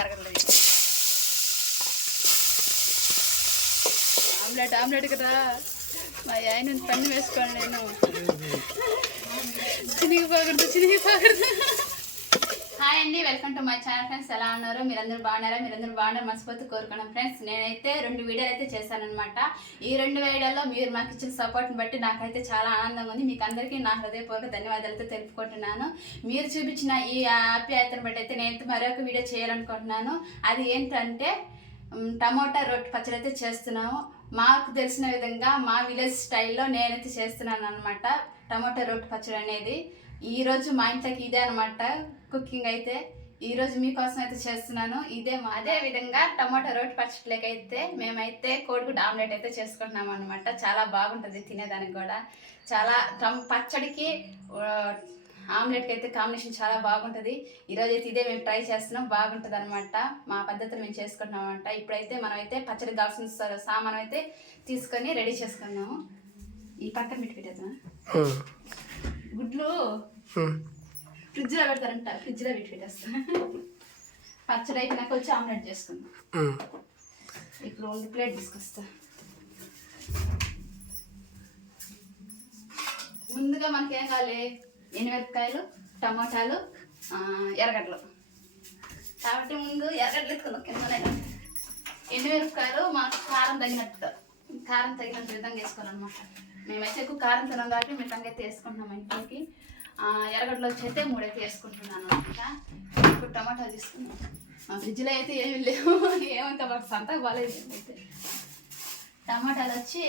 ఎరగలేదు. Omelette కదా మా ఆయన పన్ను వేసుకోండి. నేను చినిగిపోకూడదు. హాయ్ అండి, welcome to my channel friends. ఎలా ఉన్నారు? మీరందరూ బాగున్నారా? మనస్ఫూర్తి కోరుకున్నాం ఫ్రెండ్స్. నేనైతే 2 వీడియోలు అయితే చేశానమాట. ఈ 2 వీడియోల్లో మీరు నాకు ఇచ్చిన సపోర్ట్ని బట్టి నాకైతే చాలా ఆనందంగా ఉంది. మీకు అందరికీ నా హృదయపూర్వక ధన్యవాదాలతో తెలుపుకుంటున్నాను. మీరు చూపించిన ఈ ఆప్యాయతను బట్టి అయితే నేనైతే మరొక వీడియో చేయాలనుకుంటున్నాను. అది ఏంటంటే టమోటా రొట్టె పచ్చడి అయితే చేస్తున్నాము. మాకు తెలిసిన విధంగా మా విలేజ్ స్టైల్లో నేనైతే చేస్తున్నాను అనమాట టమోటా రొట్టె పచ్చడి అనేది. ఈరోజు మా ఇంట్లోకి ఇదే అనమాట కుకింగ్ అయితే. ఈరోజు మీకోసం అయితే చేస్తున్నాను. అదే విధంగా టమాటా రొట్టె పచ్చడిలోకి అయితే మేమైతే కోడిగుడ్డు ఆమ్లెట్ అయితే చేసుకుంటున్నాము అనమాట. చాలా బాగుంటుంది తినేదానికి కూడా. చాలా పచ్చడికి ఆమ్లెట్కి అయితే కాంబినేషన్ చాలా బాగుంటుంది. ఈరోజు అయితే ఇదే మేము ట్రై చేస్తున్నాం. బాగుంటుంది అనమాట. మా పద్ధతిలో మేము చేసుకుంటున్నాం అనమాట. ఇప్పుడైతే మనమైతే పచ్చడి కావాల్సిన సామాన్ అయితే తీసుకొని రెడీ చేసుకున్నాము. ఈ పక్కన పెట్టేద్దాం. గుడ్లు ఫ్రిడ్జ్లో పెడతారంట. ఫ్రిడ్జ్లో పెట్టేస్తాం. పచ్చడి అయిపోయినాక వచ్చి ఆమ్లెట్ చేసుకుందాం. ఇప్పుడు 1 ప్లేట్ తీసుకొస్తా. ముందుగా మనకేం కావాలి? ఎండుమిరపకాయలు, టమోటాలు, ఎర్రగడ్డలు. కాబట్టి ముందు ఎర్రగడ్డలు ఎత్తుకుందాం. కింద ఎండుమిరపకాయలు మనకు కారం తగినంత విధంగా వేసుకోవాలన్నమాట. మేమైతే ఎక్కువ కారం తినాం కాబట్టి మిఠంగా అయితే వేసుకుంటున్నాం ఇంట్లోకి. ఎర్రగడ్డలు వచ్చి అయితే 3 అయితే వేసుకుంటున్నాను అనమాట. ఇప్పుడు టమాటాలు తీసుకున్నాం. మా ఫ్రిడ్జ్లో అయితే ఏమి లేవు. ఏమంతా మాకు సంతకు బాగాలేదు. అయితే టమాటాలు వచ్చి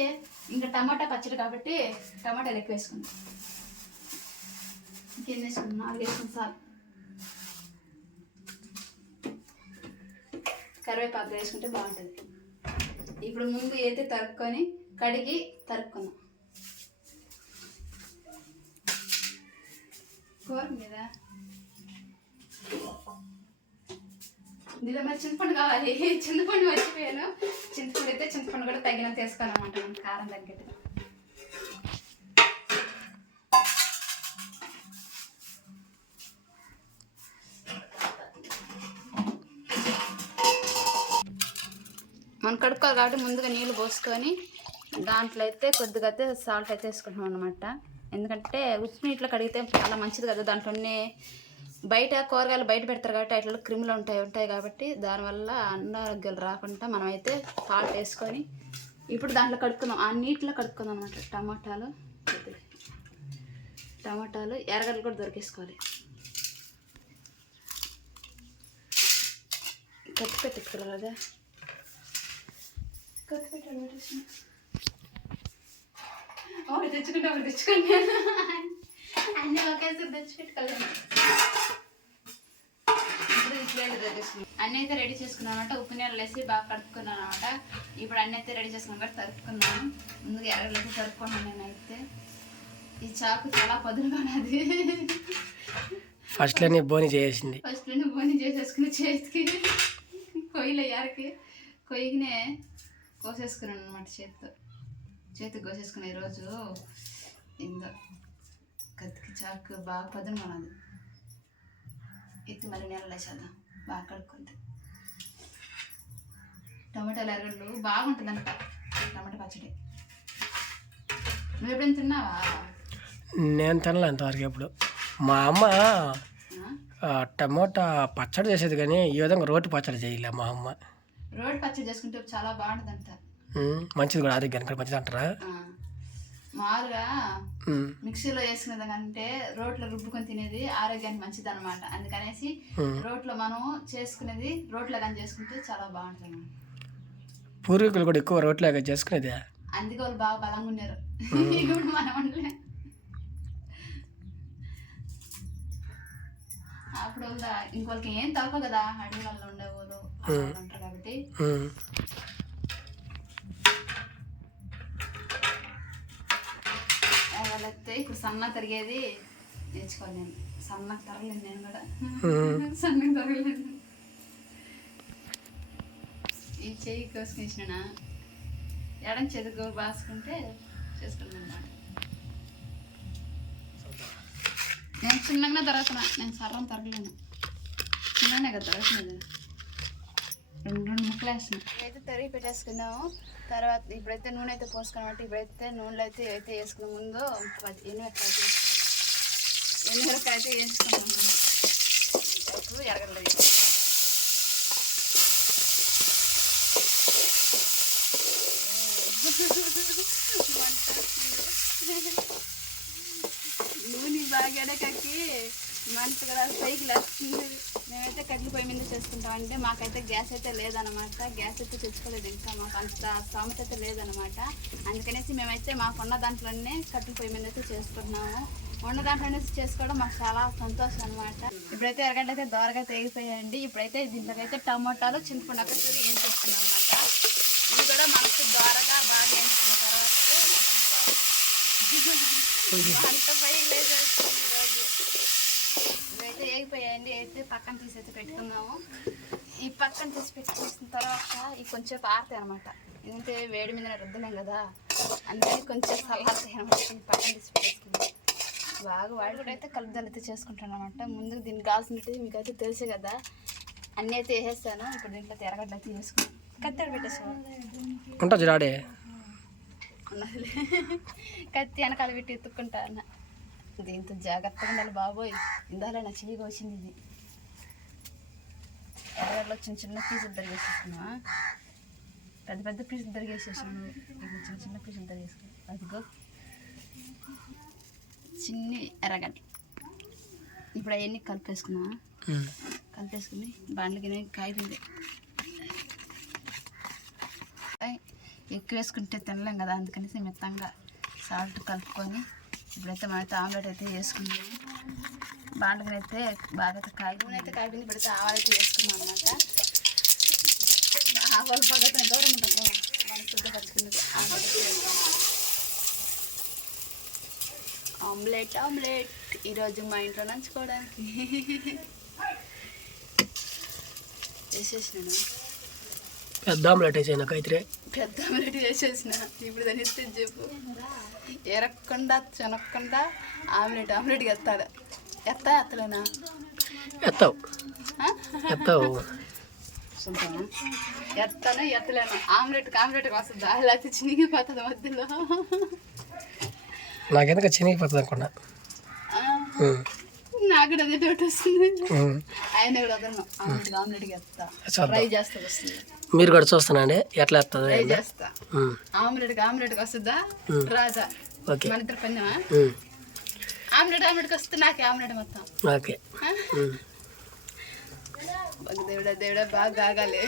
ఇంకా టమాటా పచ్చడి కాబట్టి టమాటాలు ఎక్కువ వేసుకుంటాం. ఇంకేం వేసుకుంటాం? 4 వేసుకుంటాం సార్. కరివేపాకు వేసుకుంటే బాగుంటుంది. ఇప్పుడు ముందు అయితే తరుక్కొని కడిగి తరుక్కున్నాం. కూర మీద దీనిలో మరి చింతపండు కావాలి. చింతపండు మర్చిపోయాను. చింతపండు కూడా తగినంత వేసుకోవాలన్నమాట. మనం కారం తగ్గట్టు. మనం కడుక్కోవాలి కాబట్టి ముందుగా నీళ్ళు పోసుకొని దాంట్లో అయితే కొద్దిగా అయితే సాల్ట్ అయితే వేసుకుంటాం అనమాట. ఎందుకంటే ఉప్పు నీటిలో కడిగితే చాలా మంచిది కదా. దాంట్లోనే బయట కూరగాయలు బయట పెడతారు కాబట్టి వాటిలో క్రిములు ఉంటాయి కాబట్టి దానివల్ల అనారోగ్యాలు రాకుండా మనమైతే సాల్ట్ వేసుకొని ఇప్పుడు దాంట్లో కడుక్కుందాం. ఆ నీటిలో కడుక్కుందాం అనమాట. టమాటాలు ఎర్రగడ్డలు కూడా దొరికేసుకోవాలి. కత్తి పెట్టుకోవాలి కదా. తెచ్చుకోండి అన్నీ ఒకేసారి తెచ్చిపెట్టుకోలేము. అన్నీ అయితే రెడీ చేసుకున్నాం అనమాట. ఉప్పు నీళ్ళు వేసి బాగా కడుక్కున్నాను అనమాట. ఇప్పుడు అన్నీ అయితే రెడీ చేసుకున్నాం కాబట్టి తరుపుకున్నాను. ముందుగా ఎర్రగడ్డలు అయితే తరుపుకున్నాను. నేనైతే ఈ చాకు చాలా పదునుగా ఉన్నది. ఫస్ట్లోనే బోని చేసేసుకుని చేతికి కొయ్యినే కోసేసుకున్నాను అనమాట. చేతికి కోసేసుకుని ఈరోజు ఇందో కత్తికి చాకు బాగా పదునుగా ఉన్నది. ఎత్తి మరి నీళ్ళు వేసేద్దాం బాగా కడుక్కుంటే. టమాటాలు ఎర్రగడ్డలు బాగుంటుందంట టమాటా పచ్చడి. నువ్వు ఎప్పుడైనా తిన్నావా? నేను తినలే ఇంతవరకు ఎప్పుడు. మా అమ్మ టమోటా పచ్చడి చేసేది కానీ ఈ విధంగా రోటి పచ్చడి చేయలే మా అమ్మ. రోటి పచ్చడి చేసుకుంటే చాలా బాగుంటుందంట. మంచిది కూడా, ఆరోగ్యానికి మంచిది అంటారా? మామూలుగా మిక్సీలో వేసుకునేది కంటే రోట్లో రుబ్బుకొని తినేది ఆరోగ్యానికి మంచిది అనమాట. అందుకనేసి రోట్లో మనం చేసుకునేది రోట్లో కానీ చేసుకుంటే చాలా బాగుంటుంది. పూర్వీకులు కూడా ఎక్కువ రోట్లాగా చేసుకునేది. అందుకే వాళ్ళు బాగా బలంగా ఉన్నారు. మనం ఉండలే. అప్పుడు ఇంకొకరికి ఏం తక్కువ కదా, అడవి వాళ్ళు ఉండేవాళ్ళు ఉంటారు కాబట్టి. వాళ్ళైతే ఇప్పుడు సన్న తరిగేది నేర్చుకోవాలి. నేను సన్నకు తరగలేదు. నేను కూడా సన్నకు తరగలేదు. ఈ చెయ్యి కోసుకొచ్చిన ఎడం చెదుగు బాసుకుంటే చేసుకున్నాను అన్నమాట. నేను చిన్నగానే తరుగుతున్నా. నేను సర్రం తరగలేను. చిన్ననే కదా తరుగుతున్నది. అయితే తరిగి పెట్టేసుకున్నాము. తర్వాత ఇప్పుడైతే నూనె అయితే పోసుకున్నాం. ఇప్పుడైతే నూనెలో అయితే వేసుకున్నాం. ముందు ఎన్నిమిరకాయ అయితే వేసుకున్నాము. ఇప్పుడు ఎరగలేదు నూనె బాగా ఎడకకి మంటగా సైకిల్ వస్తుంది. మేమైతే కట్టెల పొయ్యి మీద చేసుకుంటాం. అంటే మాకైతే గ్యాస్ అయితే లేదనమాట. గ్యాస్ అయితే తెచ్చుకోలేదు ఇంకా. మాకు అంత స్థామత అయితే లేదనమాట. అందుకనేసి మేమైతే మాకున్న దాంట్లోనే కట్టెల పొయ్యి మీద అయితే చేసుకుంటున్నాము. ఉన్న దాంట్లోనే చేసుకోవడం మాకు చాలా సంతోషం అనమాట. ఇప్పుడైతే ఎరగడ్డ అయితే దోరగా తెగిపోయాయండి. ఇప్పుడైతే దీంట్లోకైతే టమోటాలు చింతపండు ఒకటి ఏం చేసుకున్నాం అనమాట. ఇవి కూడా మనకు దోరగా బాగా వేయించుకున్న తర్వాత అంత పైకి లేసేస్తుంది ఈరోజు. ఇవైతే ఏగిపోయాయండి. అయితే పక్కన తీసి పెట్టుకున్నాము. ఈ పక్కన తీసి పెట్టుకున్న తర్వాత ఇవి కొంచెం ఆరుతాయి అనమాట. ఎందుకంటే వేడి మీద రుద్దలేం కదా, అందుకని కొంచెం చల్లారుతాయి అనమాట. పక్కన తీసి పెట్టేసుకున్నాం. బాగా వాడి కూడా అయితే కలుపుదల అయితే చేసుకుంటాను అనమాట. ముందు దీనికి కావాల్సినట్టు మీకు అయితే తెలుసు కదా, అన్నీ అయితే వేసేస్తాను. ఇప్పుడు దీంట్లో ఎరగడ్డలు అయితే వేసుకున్నాను. కత్తి పెట్టేసాను ఉంటుంది రాడే కత్తి వెనకాల పెట్టి ఎత్తుక్కుంటాను. దీంతో జాగ్రత్తగా ఉండాలి బాబోయ్. ఇందాల నా చెయ్యిగా వచ్చింది. ఇది ఎరగడ్డలో చిన్న చిన్న పీసులు తరిగేసేసుకున్నా. పెద్ద పెద్ద పీసులు తరిగేసేసాను. ఇది చిన్న చిన్న పీసులు తరిగేసుకున్నాను. అదిగో చిన్ని ఎర్రగడ్డ. ఇప్పుడు అవన్నీ కలిపేసుకున్నా. కలిపేసుకుని బాండ్లకి కాయపింది ఎక్కువ వేసుకుంటే తినలేం కదా, అందుకనేసి మెత్తంగా సాల్ట్ కలుపుకొని ఇప్పుడైతే మనైతే ఆమ్లెట్ అయితే వేసుకున్నాము. బాండ్లకి అయితే బాగా నూనె అయితే కాయపింది. ఇప్పుడైతే ఆవాలైతే వేసుకున్నాం అనమాట. ఆవాలు బాగా దూరం ఉంటుంది మనం శుద్ధపరచుకున్నది. ఆమ్లెట్ ఆమ్లెట్ ఈరోజు మా ఇంట్లో నంచుకోవడానికి వేసేసినాను. పెద్ద ఆమ్లెట్ వేసాను అయితే. పెద్ద ఆమ్లెట్ వేసేసిన. ఇప్పుడు దాన్ని ఎత్తే చెప్పు. ఎరక్కుండా చెనక్కుండా ఆమ్లెట్ ఆమ్లెట్కి ఎత్తాడు. ఎత్తలేనా? ఎత్తావు ఎత్తాను ఎత్తలేను. ఆమ్లెట్కి వస్తుందా? లేకపోతే చినిగిపోతుంది మధ్యలో. నాకెందుకు చినిగిపోతుంది అనుకున్నా. నాకు కూడా అదే డౌట్ వస్తుంది. ఆయన కూడా వదలను. ఆమ్లెట్కి ఎత్తా, ట్రై చేస్తా. వస్తుంది. మీరు కూడా చూస్తానండి ఎట్లా ఎత్తుంది. ట్రై చేస్తా. ఆమ్లెట్కి వస్తుందా రాదా? మన ఇద్దరు పన్నావా? ఆమ్లెట్కి వస్తే నాకే ఆమ్లెట్ మొత్తం. ఓకే. దేవుడా బాగా కాగాలి.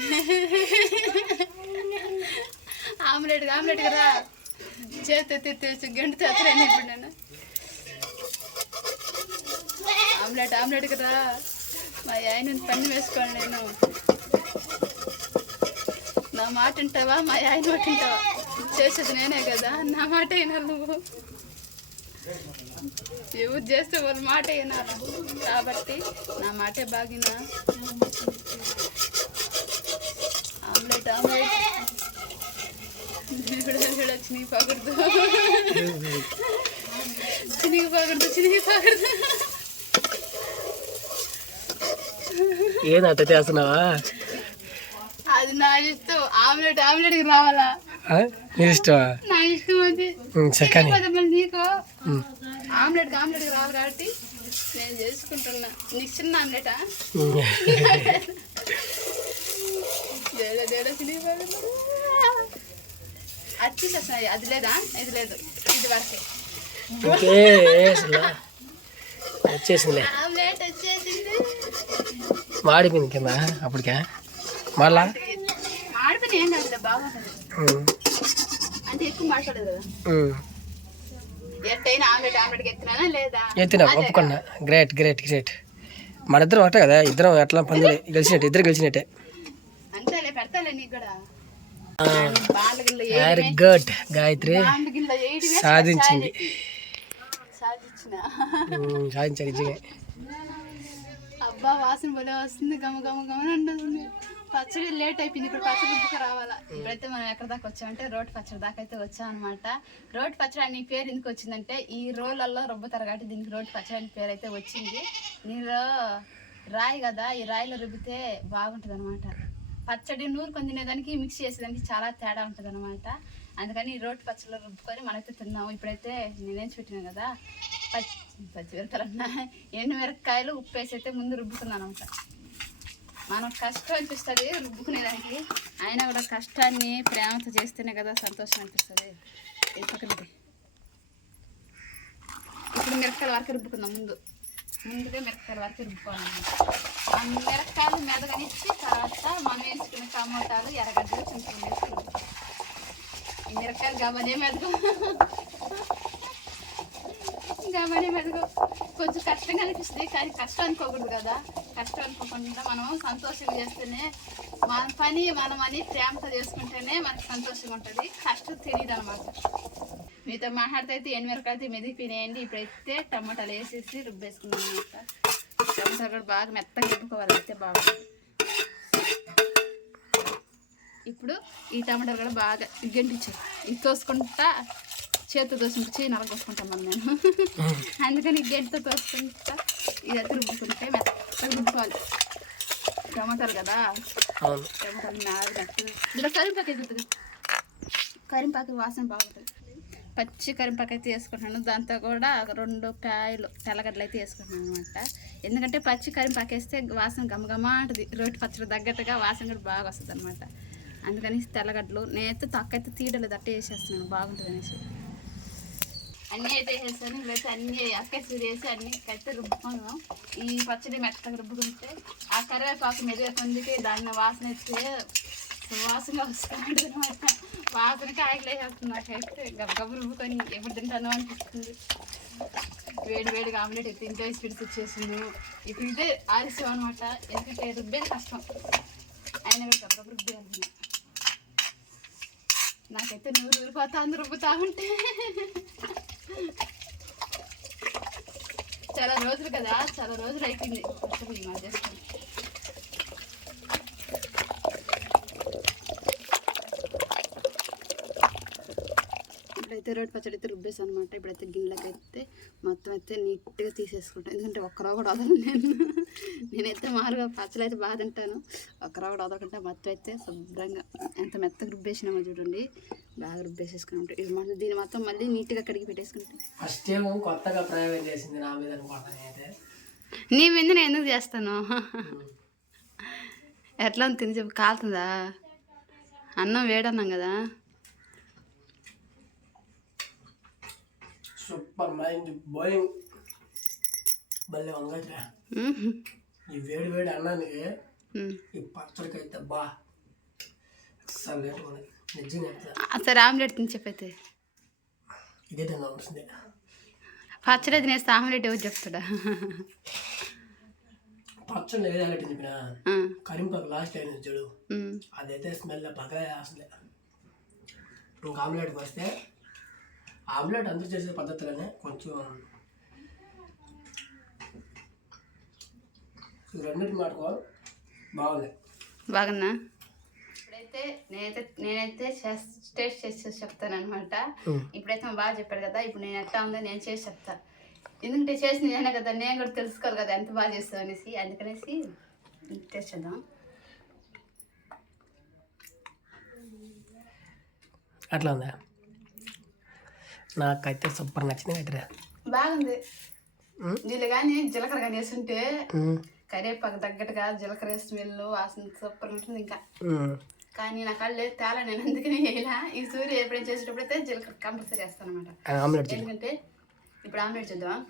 ఆమ్లెట్కి రా. చేతి తెచ్చి గంట తెచ్చలేను ఇప్పుడు నేను. ఆమ్లెట్కి రా. మా ఆయన పన్ను వేసుకోండి. నేను నా మాట వింటావా? మా ఆయన మాట వింటావా? చేసేది నేనే కదా, నా మాట వినాలి నువ్వు. ఎవరు చేస్తే వాళ్ళ మాట వినాలి కాబట్టి నా మాటే బాగినా. ఆమ్లెట్ చినిగిపోకూడదు. ఏదట్ట చేస్తున్నావా? అది నా ఇష్టం. ఆమ్లెట్కి రావాలా? నీ ఇష్టం. నా ఇష్టం. అది నీకు ఆమ్లెట్కి రావాలి కాబట్టి నేను చేసుకుంటున్నా. నీకు చిన్న ఆమ్లెటా? అది తీసేస్తున్నాయి. అది లేదా? ఇది లేదు. ఇది వరకే వచ్చేసింది. ఆమ్లెట్ వచ్చేసింది. మాడిపోయింది కింద అప్పటికే. మళ్ళా మాడిపోయిన ఏం కాదు, బాగుంటుంది. అంటే ఎక్కువ మాట్లాడదు కదా. ఎట్టయినా ఆమ్లెట్కి ఎత్తినా లేదా? ఎత్తినా, ఒప్పుకున్నా. గ్రేట్. మన ఇద్దరం ఒకటే కదా. ఇద్దరం ఎట్లా పందిలే గెలిచినట్టు. ఇద్దరు గెలిచినట్టే. అంతేలే, పెడతాలే నీకు కూడా. Very good Gayatri. సాధించింది. సాధించాలి. అబ్బా వాసన భలే వస్తుంది. గమగమగమని పచ్చడి లేట్ అయిపోయింది. ఇప్పుడు పచ్చడి రుబ్బుకు రావాలా. ఇప్పుడైతే మనం ఎక్కడ దాకా వచ్చామంటే రోటి పచ్చడి దాకా అయితే వచ్చాం అనమాట. రోటి పచ్చడి అని పేరు ఎందుకు వచ్చిందంటే ఈ రోళ్ళల్లో రుబ్బుతారు కాబట్టి దీనికి రోటి పచ్చడి అని పేరు అయితే వచ్చింది. నీలో రాయి కదా, ఈ రాయిలో రుబ్బితే బాగుంటుంది అనమాట. పచ్చడి నూరుకొని తినేదానికి మిక్స్ చేసేదానికి చాలా తేడా ఉంటుంది అనమాట. అందుకని రోటి పచ్చడిలో రుబ్బుకొని మనమైతే తిన్నాము. ఇప్పుడైతే నేనేసి పెట్టినాను కదా పచ్చిమిరపకాయలు ఎండుమిరపకాయలు ఉప్పు వేసి అయితే ముందు రుబ్బుకున్నాను అనమాట. మనం కష్టం అనిపిస్తుంది రుబ్బుకునేదానికి, అయినా కూడా కష్టాన్ని ప్రేమతో చేస్తేనే కదా సంతోషం అనిపిస్తుంది. పక్కనది ఇప్పుడు మిరపకాయల వరకు రుబ్బుకుందాం. ముందుగా మిరపకాయల వరకు రుబ్బుకోవాలన్నమాట. ఆ మిరపకాయలు మెదగనిచ్చి తర్వాత మనం వేసుకున్న టమోటాలు ఎర్రగడ్డలు కొంచెం వేసుకున్నాం. ఈ మిరపకాయలు గమనే మెదగు కొంచెం కష్టంగా అనిపిస్తుంది, కానీ కష్టం అనుకోకూడదు కదా. కష్టం అనుకోకుండా మనం సంతోషంగా చేస్తేనే మన పని మనం అని ప్రేమతో చేసుకుంటేనే మనకు సంతోషంగా ఉంటుంది. కష్టం తెలియదు అనమాట. మీతో మాట్లాడితే అయితే ఎనిమిరకాయలు మెదిగిపోయినాయండి. ఇప్పుడైతే టమాటాలు వేసేసి రుబ్బేసుకున్నాం అనమాట. టమాటాలు కూడా బాగా మెత్తగా రుబ్బుకోవాలి, అయితే బాగుంటుంది. ఇప్పుడు ఈ టమాటాలు కూడా బాగా గంటించాయి. ఇది తోసుకుంటా చేతితో తోసుకుంటూ చేయి నలగొట్టుకుంటాం మనం. నేను అందుకని గడ్డితో తోసుకుంటా ఇదైతే రుబ్బుకుంటే మెత్తగా రుబ్బుకోవాలి. టమాటాలు కదా, టమాటాలు మెత్తగా. ఇందులో కరింపాకు అవుతుంది, కరింపాకు వాసన బాగుంటుంది. పచ్చి కరింపాకు అయితే వేసుకుంటున్నాను. దాంతో కూడా 2 కాయలు తెల్లగడ్డలు అయితే వేసుకుంటున్నాను అనమాట. ఎందుకంటే పచ్చి కరింపాకు వేస్తే వాసన గమగమా ఉంటుంది. రోటి పచ్చడి తగ్గట్టుగా వాసన కూడా బాగా వస్తుంది అనమాట. అందుకని తెల్లగడ్డలు నేనైతే తక్కువ అయితే తీయడలేదు, అట్టే వేసేస్తున్నాను, బాగుంటుంది అనేసి. అన్నీ అయితే వేసేస్తాను. ఇప్పుడైతే అన్నీ అక్కేసి వేసి అన్నీ అయితే రుబ్బుకున్నాం. ఈ పచ్చడి మెత్తగా రుబ్బుకుంటే ఆ కరివేపాకు మెదిగే కొందికి దాన్ని వాసన అయితే వాసనగా వస్తుంది అనమాట. వాసనకి ఆకలేసేస్తుంది నాకైతే. గబగబ రుబ్బుకొని ఎప్పుడు తింటాను అనిపిస్తుంది. వేడిగా ఆమ్లెట్ అయితే ఇంట్లో స్పీడ్స్ వచ్చేసింది. ఇప్పుడు ఇదే ఆలస్యం అనమాట. ఎందుకంటే రుబ్బేది కష్టం, అయినా కూడా గబగబ రుబ్బేయాలి. నాకైతే నూరు ఊరిపోతా అందరు రుబ్బుతా ఉంటే చాలా రోజులు కదా, చాలా రోజులు అయిపోయింది ఈ మధ్య. ఇప్పుడైతే రోటి పచ్చడి అయితే రుబ్బేసాను అనమాట. ఇప్పుడైతే గిన్నెలకి అయితే మొత్తం అయితే నీట్గా తీసేసుకుంటాను. ఎందుకంటే ఒక్కరో కూడా వదలను నేనైతే మామూలుగా పచ్చడి అయితే బాగా తింటాను. ఒక్కరో కూడా వదలకుండా మొత్తం అయితే శుభ్రంగా ఎంత మెత్తగా రుబ్బేసినామో చూడండి, బాగా రుబ్బేసేసుకుని ఉంటాయి. ఇది మళ్ళీ దీన్ని మొత్తం మళ్ళీ నీట్గా కడిగి పెట్టేసుకుంటే. ఫస్ట్ ఏమో కొత్తగా ప్రయోగం చేసింది నా మీద నీ మీద నేను ఎందుకు చేస్తాను? ఎట్లా ఉంది తిని చెప్పి, కాలుతుందా? అన్నం వేడన్నాం కదా. సూపర్ మైండ్ బోయింగ్ భలే వంగట్రా. ఈ వేడి అన్నానికి ఈ పచ్చడికి అయితే బా అసలు లేటు నిజంగా. సరే ఆమ్లెట్ తిని చెప్పైతే. ఇదే తిన్నా వస్తుంది. పచ్చడి తినేస్తే ఆమ్లెట్ ఎవరు చెప్తాడా? పచ్చడి ఏది ఆమ్లెట్ చెప్పినా కరింపాకు లాస్ట్ అయిన చూడు, అదైతే స్మెల్ బాగా వేస్తుంది. ఇంకా ఆమ్లెట్కి వస్తే ఆమ్లెట్ అందరూ చేసే పద్ధతిలోనే కొంచెం రెండింటి మాటకో బాగుంది. బాగున్నా? ఇప్పుడైతే నేనైతే టేస్ట్ చేసి చెప్తాను అనమాట. ఇప్పుడైతే మా బాగా చెప్పాడు కదా, ఇప్పుడు నేను ఎట్లా ఉందో నేను చేసి చెప్తా. ఎందుకంటే చేసింది నేనే కదా, నేను కూడా తెలుసుకోవాలి కదా ఎంత బాగా చేస్తావు అనేసి. అందుకనేసి టేస్ట్ చేద్దాం. అట్లా ఉందా? నాకైతే సూపర్ నచ్చింది. అయితే బాగుంది. దీనిలో కానీ జీలకర్ర కానీ వేస్తుంటే కరివేపాకు తగ్గట్టుగా జీలకర్ర స్మెల్ వాసన సూపర్ ఉంటుంది ఇంకా. కానీ నా కళ్ళు తేలా, నేను అందుకనే వేయాల. ఈ సూర్య ఎప్పుడైనా చేసేటప్పుడు అయితే జీలకర్ర కంపల్సరీ వేస్తాను అనమాట. ఎందుకంటే ఇప్పుడు ఆమ్లెట్ చేద్దాం.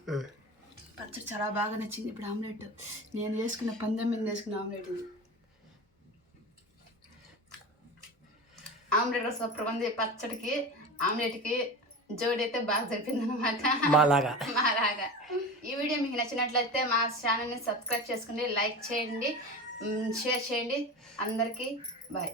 పచ్చడి చాలా బాగా నచ్చింది. ఇప్పుడు ఆమ్లెట్ నేను వేసుకున్న 19 వేసుకున్న ఆమ్లెట్ ఇది. ఆమ్లెట్ సూపర్ ఉంది. పచ్చడికి ఆమ్లెట్కి జోడి అయితే బాగా జరిపింది అనమాట, మాలాగా. ఈ వీడియో మీకు నచ్చినట్లయితే మా ఛానల్ని సబ్స్క్రైబ్ చేసుకోండి, లైక్ చేయండి, షేర్ చేయండి. అందరికీ బాయ్.